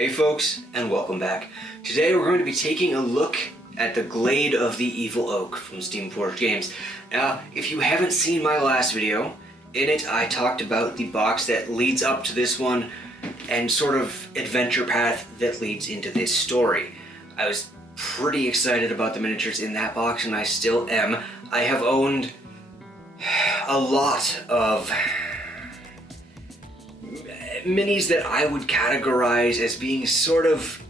Hey folks, and welcome back. Today we're going to be taking a look at the Glade of the Evil Oak from Steamforged Games. Now, if you haven't seen my last video, in it I talked about the box that leads up to this one and sort of adventure path that leads into this story. I was pretty excited about the miniatures in that box, and I still am. I have owned a lot of minis that I would categorize as being sort of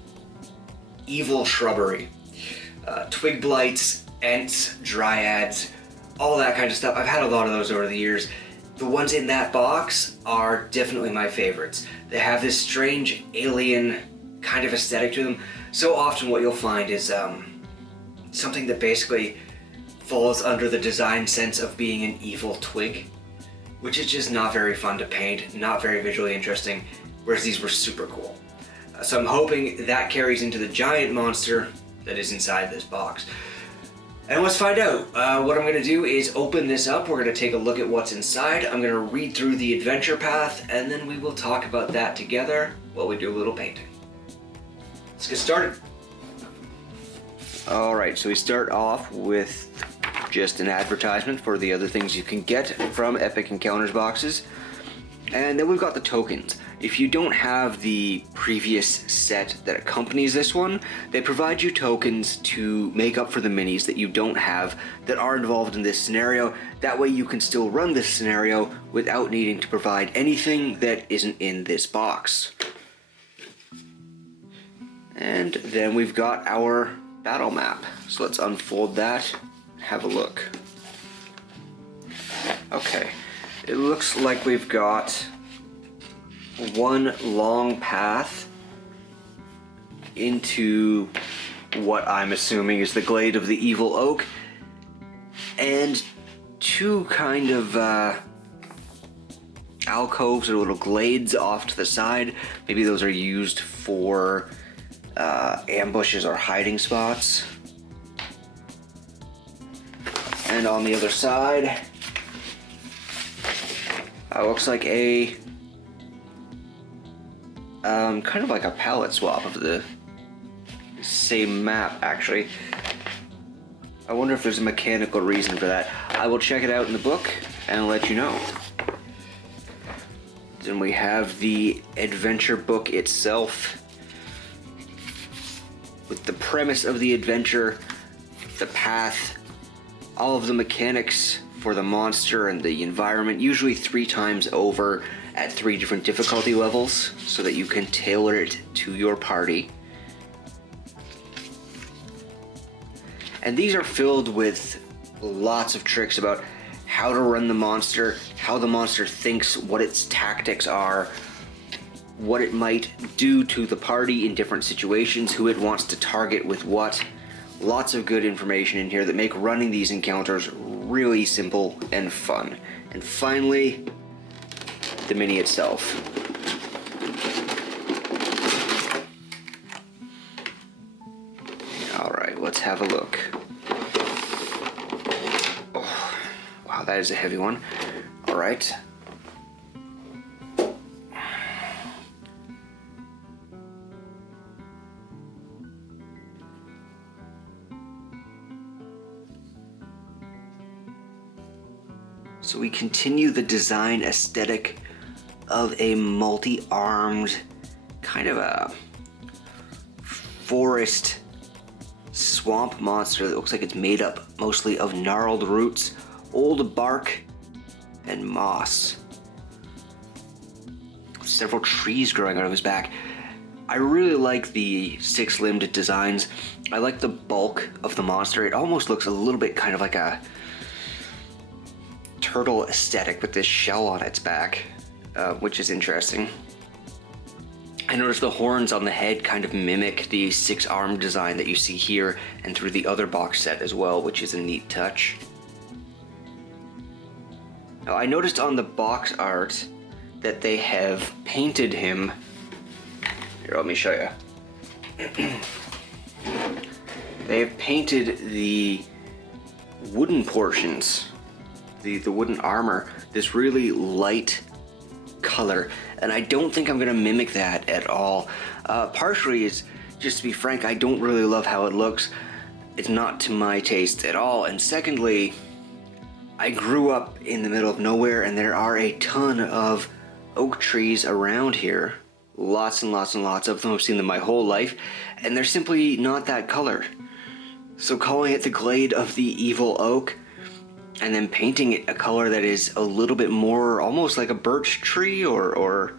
evil shrubbery. Twig blights, ents, dryads, all that kind of stuff. I've had a lot of those over the years. The ones in that box are definitely my favorites. They have this strange alien kind of aesthetic to them. So often what you'll find is something that basically falls under the design sense of being an evil twig, which is just not very fun to paint, not very visually interesting, whereas these were super cool. So I'm hoping that carries into the giant monster that is inside this box. And let's find out. What I'm gonna do is open this up, we're gonna take a look at what's inside, I'm gonna read through the adventure path, and then we will talk about that together while we do a little painting. Let's get started. Alright, so we start off with just an advertisement for the other things you can get from Epic Encounters boxes. And then we've got the tokens. If you don't have the previous set that accompanies this one, they provide you tokens to make up for the minis that you don't have that are involved in this scenario. That way you can still run this scenario without needing to provide anything that isn't in this box. And then we've got our battle map. So let's unfold that. Have a look. Okay, it looks like we've got one long path into what I'm assuming is the Glade of the Evil Oak, and two kind of alcoves or little glades off to the side. Maybe those are used for ambushes or hiding spots. And on the other side, looks like a kind of like a palette swap of the same map, actually. I wonder if there's a mechanical reason for that. I will check it out in the book and let you know. Then we have the adventure book itself, with the premise of the adventure, the path, all of the mechanics for the monster and the environment, usually 3 times over at 3 different difficulty levels so that you can tailor it to your party. And these are filled with lots of tricks about how to run the monster, how the monster thinks, what its tactics are, what it might do to the party in different situations, who it wants to target with what. Lots of good information in here that make running these encounters really simple and fun. And finally, the mini itself. Alright, let's have a look. Oh, wow, that is a heavy one. Alright. So we continue the design aesthetic of a multi-armed, kind of a forest swamp monster that looks like it's made up mostly of gnarled roots, old bark, and moss. Several trees growing out of his back. I really like the 6-limbed designs. I like the bulk of the monster. It almost looks a little bit kind of like a turtle aesthetic with this shell on its back, which is interesting. I noticed the horns on the head kind of mimic the 6-arm design that you see here and through the other box set as well, which is a neat touch. Now, I noticed on the box art that they have painted him. Here, let me show you. They have painted the wooden portions, the wooden armor, this really light color, and I don't think I'm gonna mimic that at all. Partially is, just to be frank, I don't really love how it looks. It's not to my taste at all. And secondly, I grew up in the middle of nowhere and there are a ton of oak trees around here. Lots and lots and lots of them. I've seen them my whole life, and they're simply not that color. So calling it the Glade of the Evil Oak, and then painting it a color that is a little bit more almost like a birch tree, or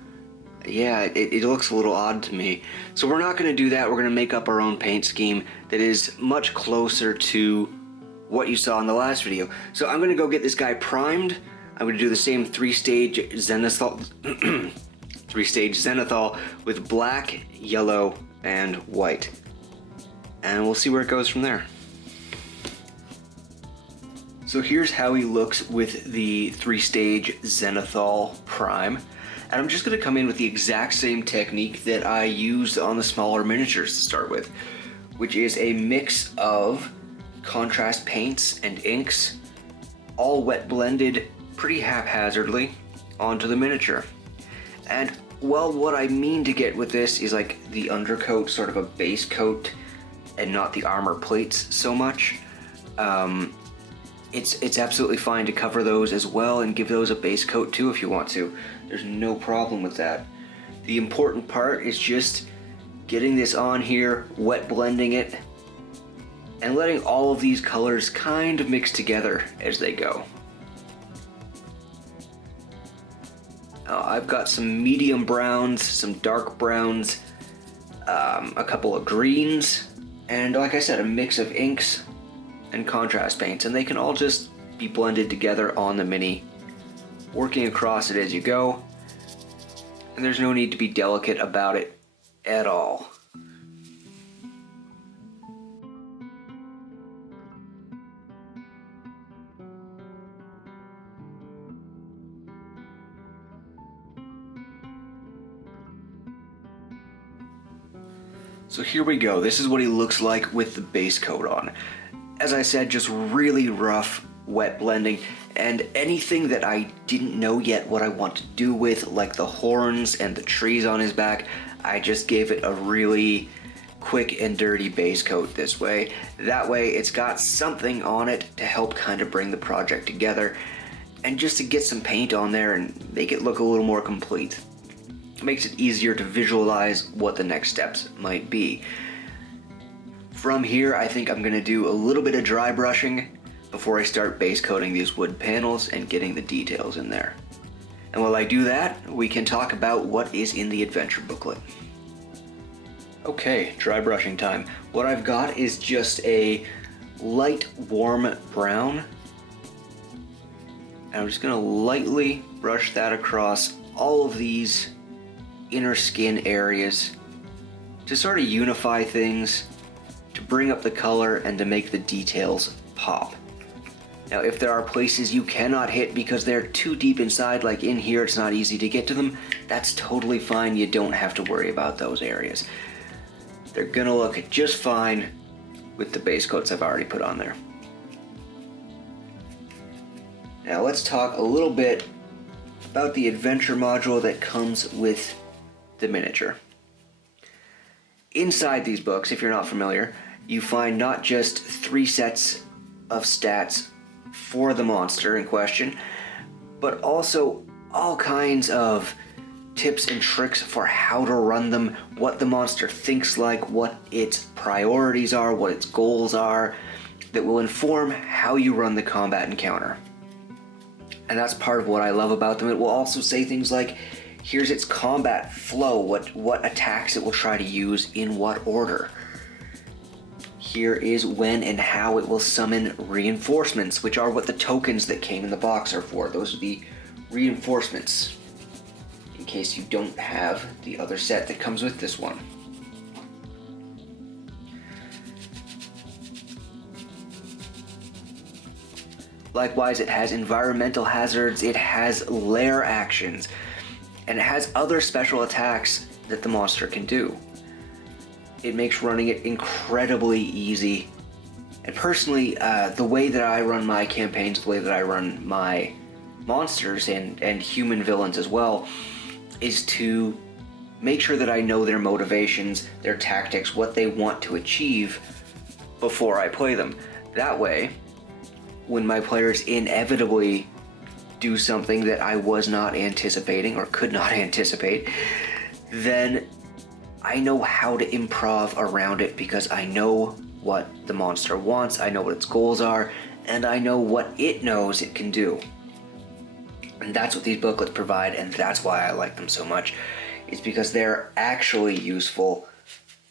yeah, it looks a little odd to me. So we're not going to do that. We're going to make up our own paint scheme that is much closer to what you saw in the last video. So I'm going to go get this guy primed. I'm going to do the same three-stage zenithal with black, yellow, and white. And we'll see where it goes from there. So here's how he looks with the three-stage zenithal prime. And I'm just going to come in with the exact same technique that I used on the smaller miniatures to start with, which is a mix of contrast paints and inks, all wet blended pretty haphazardly onto the miniature. And well, what I mean to get with this is like the undercoat, sort of a base coat, and not the armor plates so much. It's absolutely fine to cover those as well and give those a base coat too if you want to. There's no problem with that. The important part is just getting this on here, wet blending it, and letting all of these colors kind of mix together as they go. I've got some medium browns, some dark browns, a couple of greens, and like I said, a mix of inks and contrast paints, and they can all just be blended together on the Mini, working across it as you go, and there's no need to be delicate about it at all. So here we go. This is what he looks like with the base coat on. As I said, just really rough wet blending, and anything that I didn't know yet what I want to do with, like the horns and the trees on his back, I just gave it a really quick and dirty base coat this way. That way it's got something on it to help kind of bring the project together, and just to get some paint on there and make it look a little more complete. It makes it easier to visualize what the next steps might be. From here, I think I'm going to do a little bit of dry brushing before I start base coating these wood panels and getting the details in there. And while I do that, we can talk about what is in the adventure booklet. Okay, dry brushing time. What I've got is just a light warm brown. And I'm just going to lightly brush that across all of these inner skin areas to sort of unify things, to bring up the color, and to make the details pop. Now, if there are places you cannot hit because they're too deep inside, like in here it's not easy to get to them, that's totally fine. You don't have to worry about those areas. They're gonna look just fine with the base coats I've already put on there. Now let's talk a little bit about the adventure module that comes with the miniature. Inside these books, if you're not familiar, you find not just 3 sets of stats for the monster in question, but also all kinds of tips and tricks for how to run them, what the monster thinks like, what its priorities are, what its goals are, that will inform how you run the combat encounter. And that's part of what I love about them. It will also say things like, here's its combat flow, what attacks it will try to use in what order. Here is when and how it will summon reinforcements, which are what the tokens that came in the box are for. Those are the reinforcements, in case you don't have the other set that comes with this one. Likewise, it has environmental hazards, it has lair actions, and it has other special attacks that the monster can do. It makes running it incredibly easy. And personally, the way that I run my campaigns, the way that I run my monsters and human villains as well, is to make sure that I know their motivations, their tactics, what they want to achieve before I play them. That way, when my players inevitably do something that I was not anticipating or could not anticipate, then I know how to improv around it because I know what the monster wants, I know what its goals are, and I know what it knows it can do. And that's what these booklets provide, and that's why I like them so much. It's because they're actually useful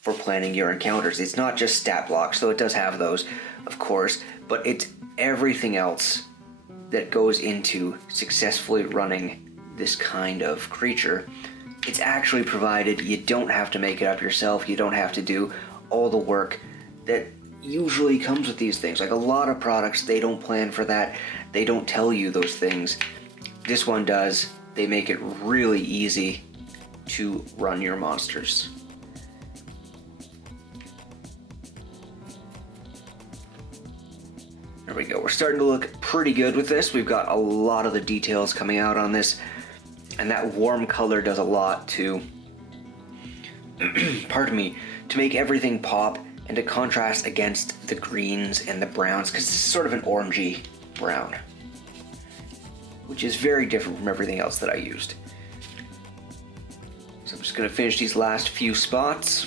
for planning your encounters. It's not just stat blocks, though it does have those, of course, but it's everything else that goes into successfully running this kind of creature. It's actually provided. You don't have to make it up yourself. You don't have to do all the work that usually comes with these things. Like a lot of products, they don't plan for that. They don't tell you those things. This one does. They make it really easy to run your monsters. There we go. We're starting to look pretty good with this. We've got a lot of the details coming out on this, and that warm color does a lot to, pardon me, to make everything pop and to contrast against the greens and the browns, because this is sort of an orangey brown, which is very different from everything else that I used. So I'm just going to finish these last few spots.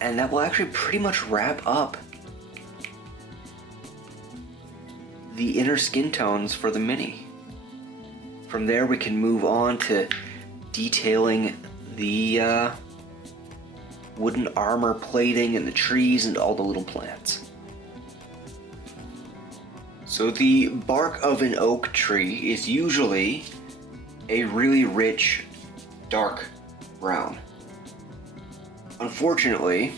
And that will actually pretty much wrap up the inner skin tones for the mini. From there we can move on to detailing the wooden armor plating and the trees and all the little plants. So the bark of an oak tree is usually a really rich, dark brown. Unfortunately,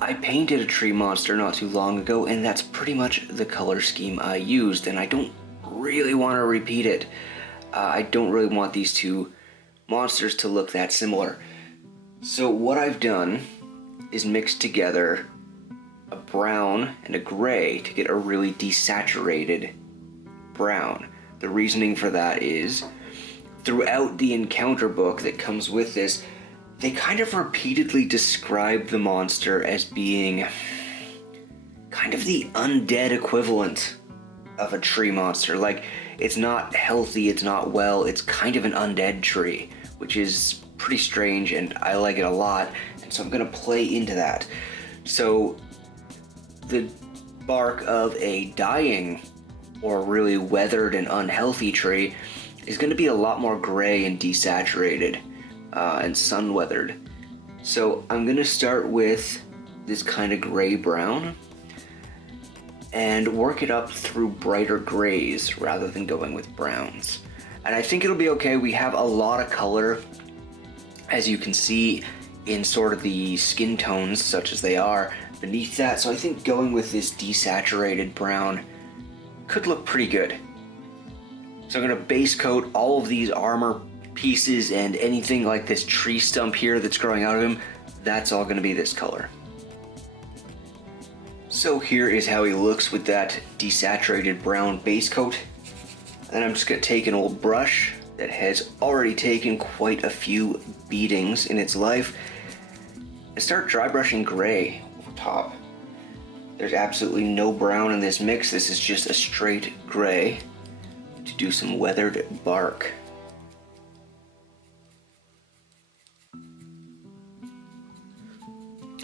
I painted a tree monster not too long ago, and that's pretty much the color scheme I used, and I don't really want to repeat it. I don't really want these two monsters to look that similar. So what I've done is mixed together a brown and a gray to get a really desaturated brown. The reasoning for that is, throughout the encounter book that comes with this, they kind of repeatedly describe the monster as being kind of the undead equivalent of a tree monster. Like, it's not healthy, it's not well, it's kind of an undead tree, which is pretty strange, and I like it a lot, and so I'm gonna play into that. So, the bark of a dying or really weathered and unhealthy tree is gonna be a lot more gray and desaturated. And sun-weathered. So I'm going to start with this kind of gray-brown and work it up through brighter grays rather than going with browns. And I think it'll be okay. We have a lot of color, as you can see, in sort of the skin tones, such as they are, beneath that. So I think going with this desaturated brown could look pretty good. So I'm going to base coat all of these armor pieces and anything like this tree stump here that's growing out of him, that's all going to be this color. So here is how he looks with that desaturated brown base coat. Then I'm just going to take an old brush that has already taken quite a few beatings in its life and start dry brushing gray over top. There's absolutely no brown in this mix. This is just a straight gray to do some weathered bark.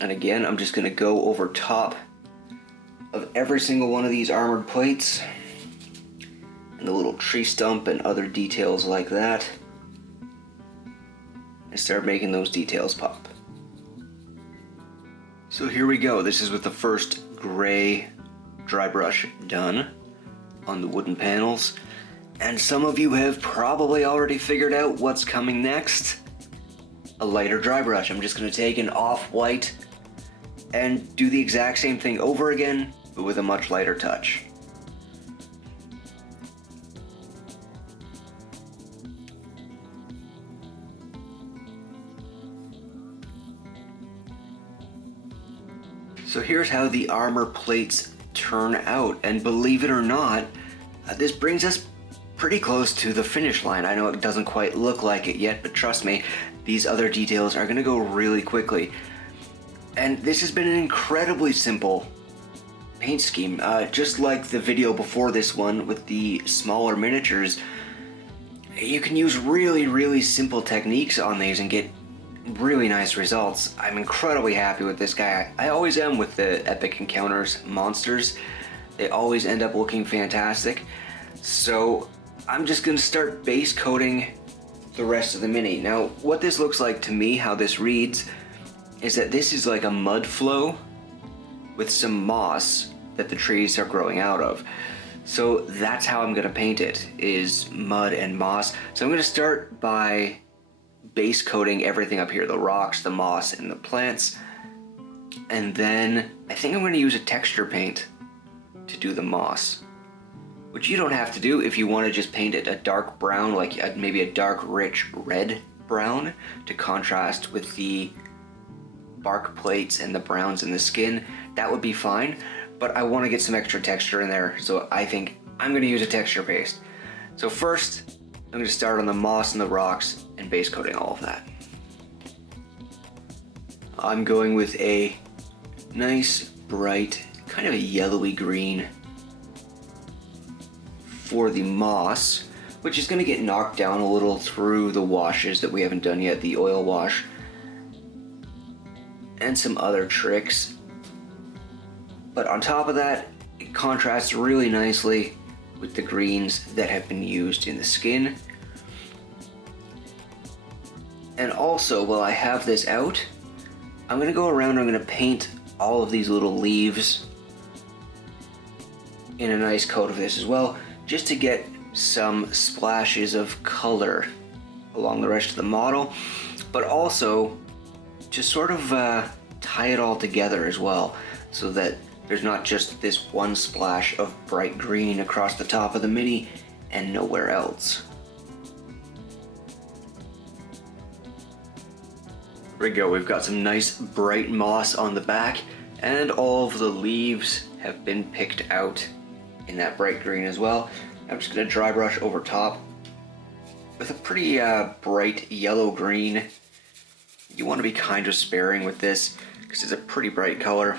And again, I'm just going to go over top of every single one of these armored plates and the little tree stump and other details like that, and start making those details pop. So here we go. This is with the first gray dry brush done on the wooden panels. And some of you have probably already figured out what's coming next. A lighter dry brush. I'm just going to take an off-white and do the exact same thing over again, but with a much lighter touch. So here's how the armor plates turn out, and believe it or not, this brings us pretty close to the finish line. I know it doesn't quite look like it yet, but trust me, these other details are gonna go really quickly. And this has been an incredibly simple paint scheme. Just like the video before this one with the smaller miniatures, you can use really simple techniques on these and get really nice results. I'm incredibly happy with this guy. I always am with the Epic Encounters monsters. They always end up looking fantastic. So I'm just gonna start base coating the rest of the mini. Now, what this looks like to me, how this reads, is that this is like a mud flow with some moss that the trees are growing out of. So that's how I'm gonna paint it, is mud and moss. So I'm gonna start by base coating everything up here, the rocks, the moss, and the plants. And then I think I'm gonna use a texture paint to do the moss, which you don't have to do if you wanna just paint it a dark brown, like maybe a dark, rich red brown to contrast with the bark plates and the browns in the skin. That would be fine, but I wanna get some extra texture in there, so I think I'm gonna use a texture paste. So first, I'm gonna start on the moss and the rocks and base coating all of that. I'm going with a nice, bright, kind of a yellowy green for the moss, which is gonna get knocked down a little through the washes that we haven't done yet, the oil wash, and some other tricks. But on top of that, it contrasts really nicely with the greens that have been used in the skin. And also, while I have this out, I'm gonna go around and I'm gonna paint all of these little leaves in a nice coat of this as well, just to get some splashes of color along the rest of the model, but also just sort of tie it all together as well, so that there's not just this one splash of bright green across the top of the mini and nowhere else. There we go, we've got some nice bright moss on the back, and all of the leaves have been picked out in that bright green as well. I'm just gonna dry brush over top with a pretty bright yellow green. You want to be kind of sparing with this because it's a pretty bright color,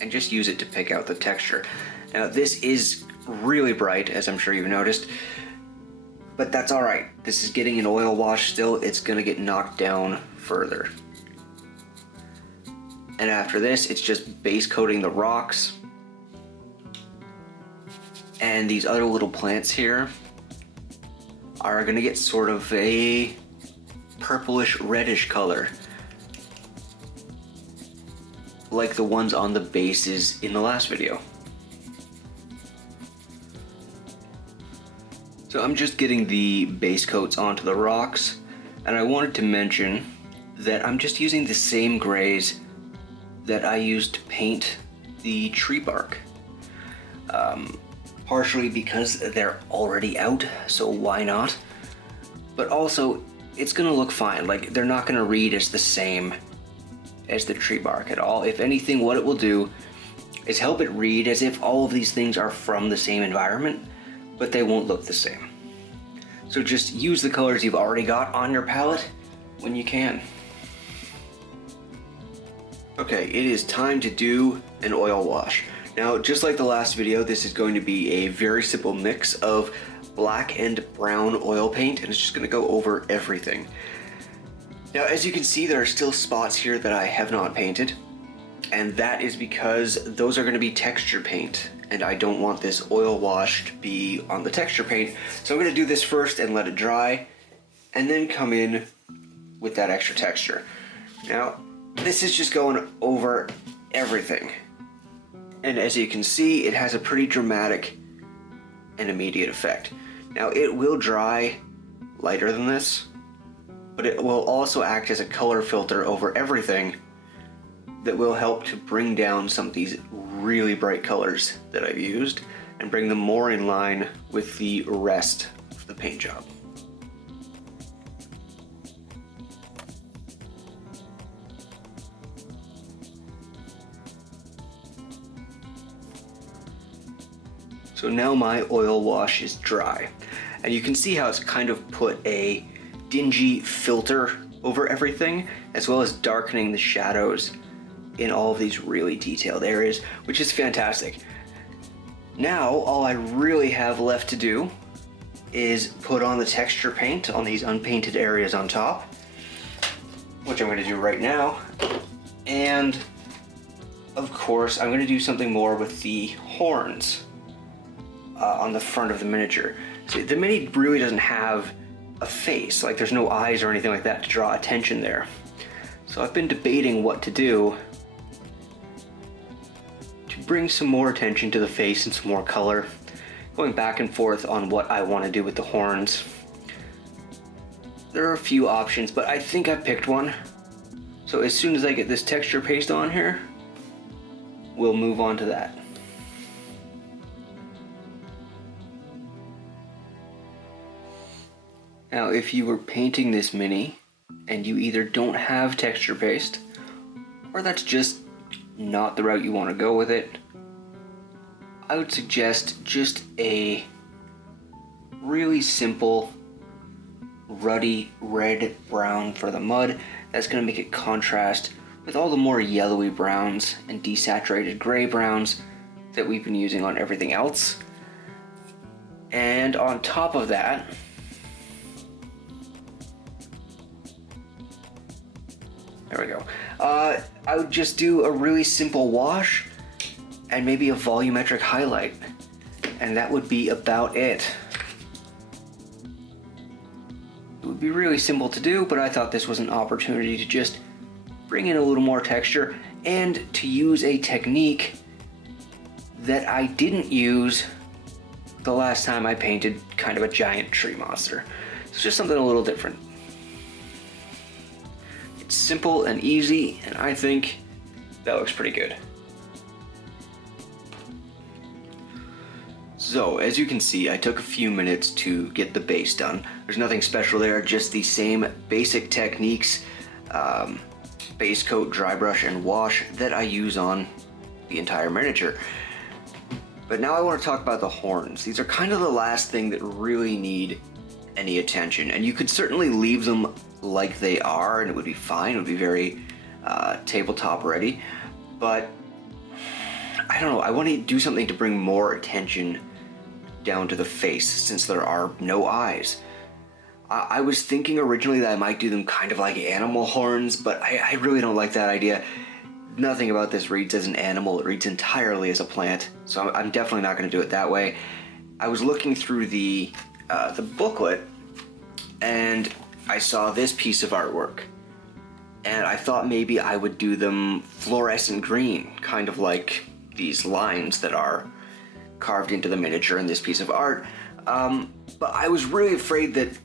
and just use it to pick out the texture. Now this is really bright, as I'm sure you've noticed, but that's all right. This is getting an oil wash still. It's gonna get knocked down further. And after this, it's just base coating the rocks. And these other little plants here are gonna get sort of a purplish reddish color, like the ones on the bases in the last video. So I'm just getting the base coats onto the rocks, and I wanted to mention that I'm just using the same grays that I used to paint the tree bark. Partially because they're already out, so why not? But also, it's gonna look fine. Like, they're not gonna read as the same as the tree bark at all. If anything, what it will do is help it read as if all of these things are from the same environment, but they won't look the same. So just use the colors you've already got on your palette when you can. Okay, it is time to do an oil wash. Now, just like the last video, this is going to be a very simple mix of black and brown oil paint, and it's just gonna go over everything. Now, as you can see, there are still spots here that I have not painted, and that is because those are gonna be texture paint, and I don't want this oil wash to be on the texture paint. So I'm gonna do this first and let it dry, and then come in with that extra texture. Now, this is just going over everything. And as you can see, it has a pretty dramatic and immediate effect. Now, it will dry lighter than this, but it will also act as a color filter over everything that will help to bring down some of these really bright colors that I've used and bring them more in line with the rest of the paint job. So now my oil wash is dry. And you can see how it's kind of put a dingy filter over everything, as well as darkening the shadows in all of these really detailed areas, which is fantastic. Now, all I really have left to do is put on the texture paint on these unpainted areas on top, which I'm going to do right now. And of course, I'm going to do something more with the horns on the front of the miniature. See, the mini really doesn't have a face, like there's no eyes or anything like that to draw attention there. So I've been debating what to do to bring some more attention to the face and some more color, going back and forth on what I want to do with the horns. There are a few options, but I think I've picked one. So as soon as I get this texture paste on here, we'll move on to that. Now, if you were painting this mini and you either don't have texture paste, or that's just not the route you want to go with it, I would suggest just a really simple ruddy red-brown for the mud. That's going to make it contrast with all the more yellowy browns and desaturated gray browns that we've been using on everything else. And on top of that, there we go. I would just do a really simple wash and maybe a volumetric highlight, and that would be about it. It would be really simple to do, but I thought this was an opportunity to just bring in a little more texture and to use a technique that I didn't use the last time I painted kind of a giant tree monster. It's just something a little different. It's simple and easy, and I think that looks pretty good. So, as you can see, I took a few minutes to get the base done. There's nothing special there, just the same basic techniques, base coat, dry brush, and wash that I use on the entire miniature. But now I want to talk about the horns. These are kind of the last thing that really need any attention, and you could certainly leave them like they are and it would be fine. It would be very tabletop ready, but I don't know, I want to do something to bring more attention down to the face since there are no eyes. I was thinking originally that I might do them kind of like animal horns, but I really don't like that idea. Nothing about this reads as an animal, it reads entirely as a plant, so I'm definitely not going to do it that way. I was looking through the booklet and I saw this piece of artwork, and I thought maybe I would do them fluorescent green, kind of like these lines that are carved into the miniature in this piece of art, but I was really afraid that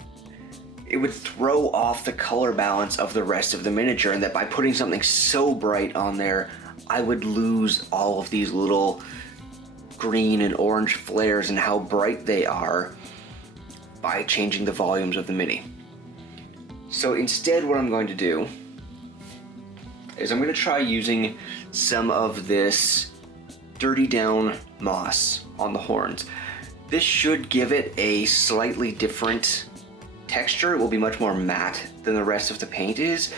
it would throw off the color balance of the rest of the miniature, and that by putting something so bright on there, I would lose all of these little green and orange flares and how bright they are by changing the volumes of the mini. So instead, what I'm going to do is I'm going to try using some of this dirty down moss on the horns. This should give it a slightly different texture. It will be much more matte than the rest of the paint is,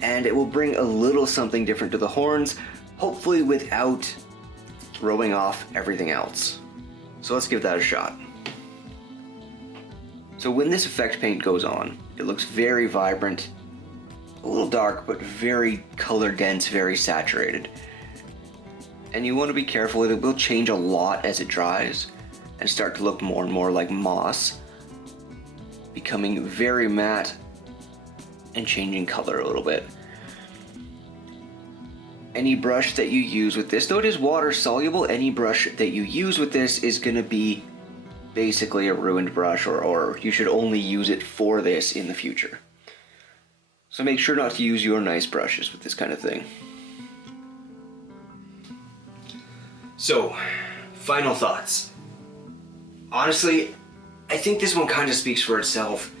and it will bring a little something different to the horns, hopefully without throwing off everything else. So let's give that a shot. So when this effect paint goes on, it looks very vibrant, a little dark, but very color dense, very saturated. And you want to be careful with it. It will change a lot as it dries and start to look more and more like moss, becoming very matte and changing color a little bit. Any brush that you use with this, though it is water soluble, any brush that you use with this is going to be basically a ruined brush, or you should only use it for this in the future. So make sure not to use your nice brushes with this kind of thing. So, final thoughts. Honestly, I think this one kind of speaks for itself.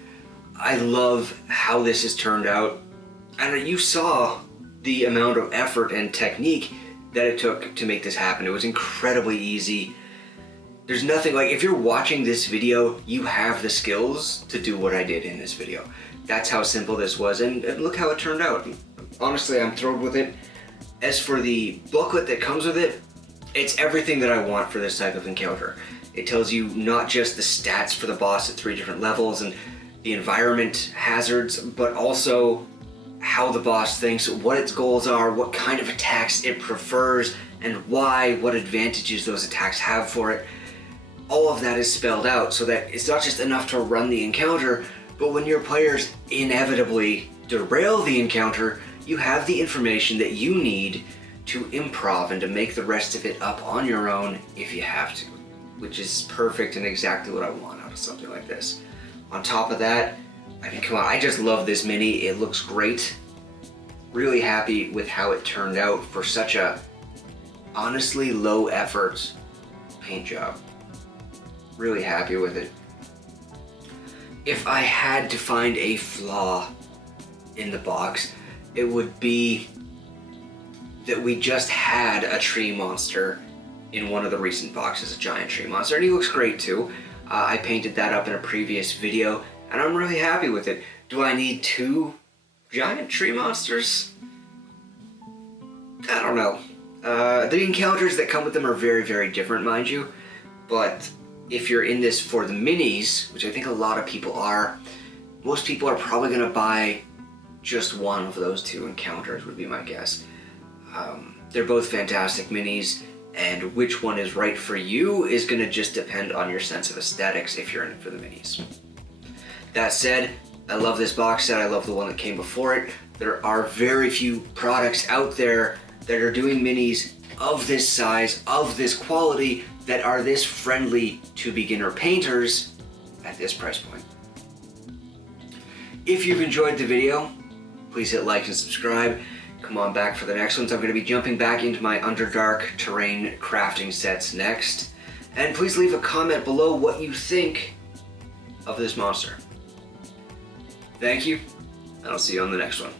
I love how this has turned out, and you saw the amount of effort and technique that it took to make this happen. It was incredibly easy. There's nothing like, if you're watching this video, you have the skills to do what I did in this video. That's how simple this was, and look how it turned out. Honestly, I'm thrilled with it. As for the booklet that comes with it, it's everything that I want for this type of encounter. It tells you not just the stats for the boss at 3 different levels and the environment hazards, but also how the boss thinks, what its goals are, what kind of attacks it prefers, and why, what advantages those attacks have for it. All of that is spelled out so that it's not just enough to run the encounter, but when your players inevitably derail the encounter, you have the information that you need to improv and to make the rest of it up on your own if you have to, which is perfect and exactly what I want out of something like this. On top of that, I mean, come on, I just love this mini. It looks great. Really happy with how it turned out for such a honestly low effort paint job. Really happy with it. If I had to find a flaw in the box, it would be that we just had a tree monster in one of the recent boxes, a giant tree monster, and he looks great too. I painted that up in a previous video, and I'm really happy with it. Do I need 2 giant tree monsters? I don't know. The encounters that come with them are very, very different, mind you, but if you're in this for the minis, which I think a lot of people are, most people are probably going to buy just one of those 2 encounters, would be my guess. They're both fantastic minis, and which one is right for you is going to just depend on your sense of aesthetics if you're in it for the minis. That said, I love this box set. I love the one that came before it. There are very few products out there that are doing minis of this size, of this quality, that are this friendly to beginner painters at this price point. If you've enjoyed the video, please hit like and subscribe. Come on back for the next ones. I'm going to be jumping back into my Underdark terrain crafting sets next. And please leave a comment below what you think of this monster. Thank you, and I'll see you on the next one.